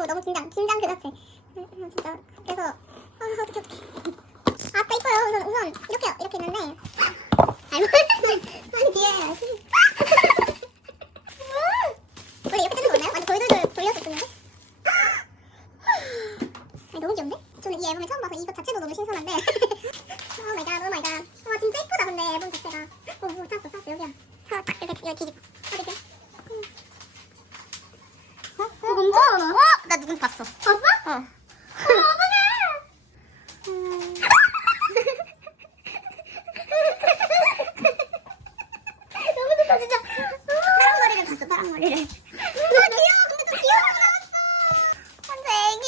아이고 너무 긴장 긴장 그 자체 음, 음, 진짜 그래서 아 어떡해 어떡해 아따 이뻐요 우선 우선 이렇게 이렇게 있는데 아이고 뒤에 원래 이렇게 뜨는 거였나요? 아니 돌돌돌 돌려서 뜨는데 아니 너무 귀엽네 저는 이 앨범을 처음 봐서 이것 자체도 너무 신선한데 오 마이 갓, 오 마이 갓. 와, 진짜 이쁘다, 근데 앨범 자체가. 어, 뭐, 찾았어, 찾았어, 여기야. 아, 딱 이렇게, 여기 뒤집어. 어디지? 어? 어, 뭔지 알아? 어? 나 누군지 봤어. 봤어? 어. 어떡해! 음. 너무 좋다, 진짜. 파란 머리를 봤어, 파란 머리를. 아, 귀여워, 근데 또 귀여운 거 나왔어. 완전 애기.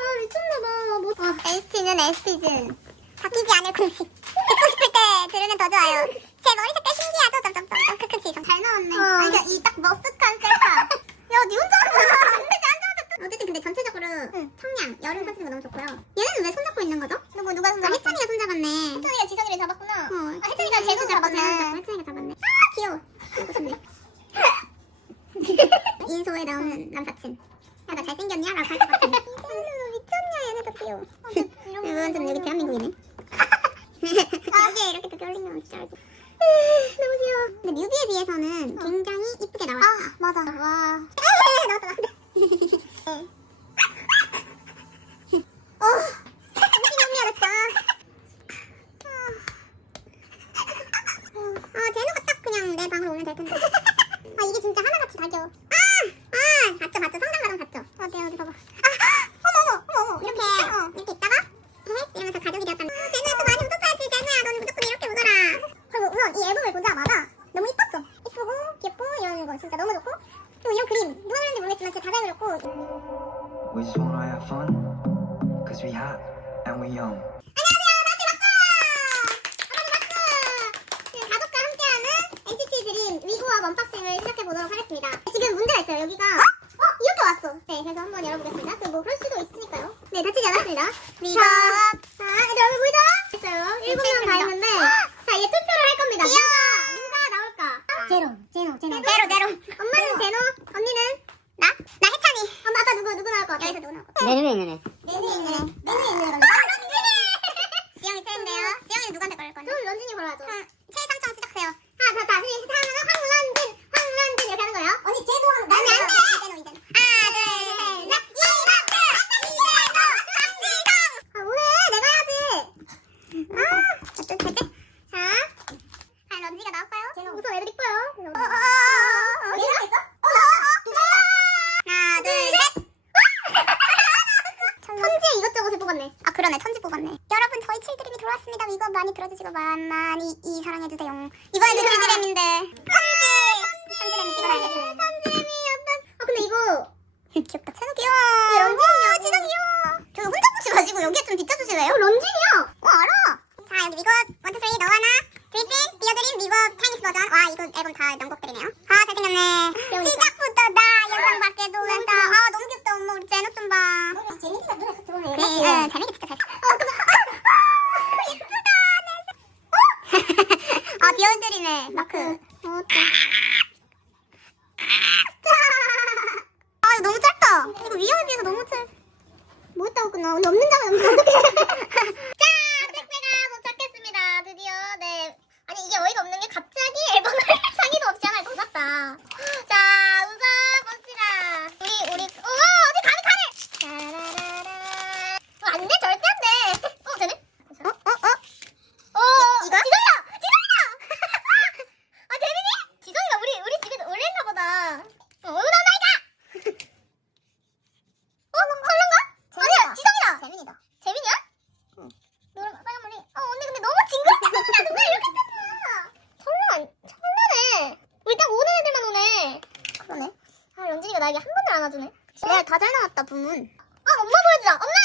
아, 미쳤나봐. 뭐. 어. 바뀌지 않을 공식. 듣고 싶을 때 들으면 더 좋아요. 제 머리 색깔 신기하죠? 점점점. 크크 지성 잘 나왔네. 아, 그러니까 이 딱 머쓱한 셀카. 야, 니 혼자 하는 근데 안 좋았어. 어쨌든 근데 전체적으로 청량, 여름 사진거 너무 좋고요. 얘는 왜 손잡고 있는 거죠? 누구 누가 손잡았어? 아, 혜찬이가 손잡았네. 혜찬이가 지성이를 잡았구나. 어, 아, 혜찬이가 제노 잡았네. 혜찬이가 잡았네. 아, 귀여워. 하고 싶네. 인소에 나오는 남사친. 야, 나 잘생겼냐? 라고 할것 같은. 미쳤냐? 얘네도 귀여워. 좀 여기 대한민국이네. 여기에 이렇게 또 껴올리면 진짜 알지. 너무 귀여워. 근데 뮤비에 비해서는 굉장히 이쁘게 나왔다. 아, 맞아. 와. 나왔다, 나왔다. 어, 정신이 없냐, 아, 제노가 딱 그냥 내 방으로 오면 될 텐데. 아, 이게 진짜 하나같이 다져. 아! 아! 봤죠? 어디, 어디 봐봐. 아! 어머, 어머, 어머, 어머. 이렇게, 어, 이렇게 있다가, 헷! 이러면서 가족이 되었단 말이야. 아, 제노야, 또 많이 웃었어야지, 제노야. 너는 무조건 이렇게 웃어라. 그리고 우선 이 앨범을 보자마자 너무 이뻤어. 이쁘고, 귀엽고, 이런 거 진짜 너무 좋고. 그리고 이런 그림, 누가 그렸는지 모르겠지만 진짜 다잘 그렸고. We just wanna have fun, cause we hot and we young. 그 가족과 함께하는 NCT 드림 위고와 원박싱을 시작해 보도록 하겠습니다. 지금 문제가 있어요, 여기가. 네, 그래서 한번 열어보겠습니다. 그 뭐 그럴 수도 있으니까요. 네, 다치지 않았습니다. 위고. 자, 이제 얼굴 보이죠? 됐어요. 일곱 명다 있는데. 자, 이제 투표를 할 겁니다. 귀여워! 누가 나올까? 제로, 제로, 제로. 제로, 제로. 엄마는 제로, 언니는? 나? 나 해찬이. 엄마, 아빠 누구, 누구 나올 것 같아? 여기서 누구 나올 것 같아? 내 눈에 있는 애. 메뉴에 있는 애. 메뉴에 있는 애가 아, 런쥔이! 지영이 쟤인데요. 지영이는 누구한테 걸을 건데? 그럼 런쥔이 걸어야죠. 최상청 시작하세요. 하나, 둘, 셋, 하면 황런쥔, 황런쥔 이렇게 하는 거예요. 언니 쟤도 하는 아니, 안 돼! 이대로, 이대로. 하나, 둘, 셋, 넷. 이만큼! 이대로! 강지성! 아, 뭐해? 내가 해야지. 아, 어떡- 됐지? 자, 아, 런쥔이가 나올까요? 우선 애들 이뻐요. 어, 어, 어, 어, 어. 얘가 있어? 어, 나와. 하나, 둘, 셋. 천지 이것저것을 뽑았네. 아 그러네 천지 뽑았네. 여러분 저희 칠드림이 돌아왔습니다. 이거 많이 들어주시고 많이 이 사랑해주세요. 이번에도 칠드림인데 천지 천지램이 찍어놔야겠다. 천지램이 어떤? 아 근데 이거 귀엽다. 채도 귀여워. 런쥔이야. 진짜 귀여워. 저 혼자 보지 마시고 여기에 좀 비춰주실래요? 어, 런쥔이야. 어 알아. 자 여기 미국 원투 쓰리 너와 나 드리핀 띄어드림 미국 차이니스 버전. 와 이거 앨범 다 명곡들이네요. 아 잘생겼네. 시작부터 나 영상 밖에 놀란다. 아 너무 귀엽다 엄마 우리 제노 좀 봐. 재민이가 노래 쏙 들어오네. 그래, 응, 재민이 진짜 잘. 어, 그거. 아, 예쁘다. 내 새- 아, 디어드림의 마크. 어, 또. 아, 이거 너무 짧다. 이거 위험에 비해서 너무 짧. 뭐 했다고 끝 나? 근데 없는 장면 없는 어떡해. 자, 택배가 도착했습니다. 드디어, 네. 아니, 이게 어이가 없는 게 갑자기 앨범을 상의도 없이 하나 받았다. 자, 우선 봅시다. 우리, 우리, 우와, 어디 가네, 가네! 따라라라. 어, 안 돼, 절대 안 돼. 어, 되네? 어, 어, 어? 어, 이거? 지성이다! 지성이다! 아, 재민이? 지성이가 우리, 우리 집에 오래 했나 보다. 어, 나 나이다! 어, 설렌가? 아니야, 지성이다! 재민이다. 재민이야? 응. 노란, 빨간 머리. 어, 언니 근데 너무 징그럽게 생겼냐? 누가 이렇게 생겼냐? 설렌, 설레네. 우리 딱 오는 애들만 오네. 그러네. 아, 런쥔이가 나에게 한 번도 안 와주네. 내가 다 잘 나왔다, 부문. 아, 엄마 보여주자. 엄마!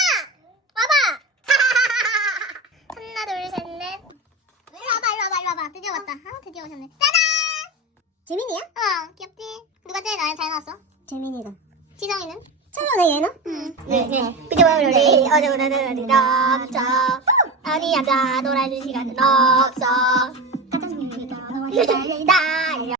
와봐! 하나, 둘, 셋, 넷. 일로 와봐, 일로 와봐, 일로 와봐. 드디어 왔다. 아, 드디어 오셨네. 짜잔! 재민이야? 어, 귀엽지? 누가 제일 나를 잘 나왔어? 재민이가. 지성이는? 철로네 얘는? 응. 네, 네. 그저 우리 어제보다는 넘쳐 아니 앉아 놀아줄 시간은 없어 가장 재밌다 너와 기다리다